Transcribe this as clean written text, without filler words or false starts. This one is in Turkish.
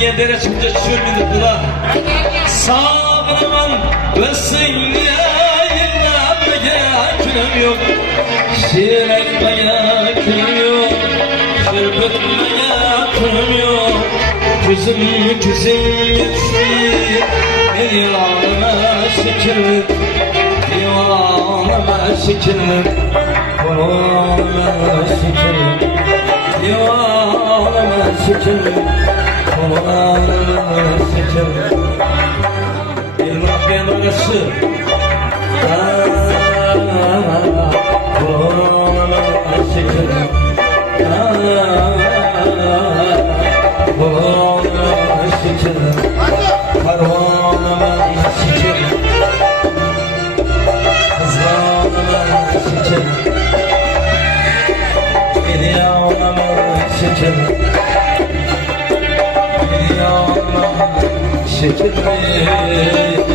Yedere çıktı şürmüdü kula Sabırman ve sinliye yıllanmaya külüm yok Şiir etmeye külüm yok Şirbetmeye külüm yok Küzüm yetişti Divanıma şekirim Divanıma şekirim Divanıma şekirim Divanıma şekirim Divanıma şekirim İlmak yanarısı Divanıma şekirim Divanıma şekirim Parvanıma şekirim Kızlarıma şekirim İlyanıma şekirim İlyanıma şekirim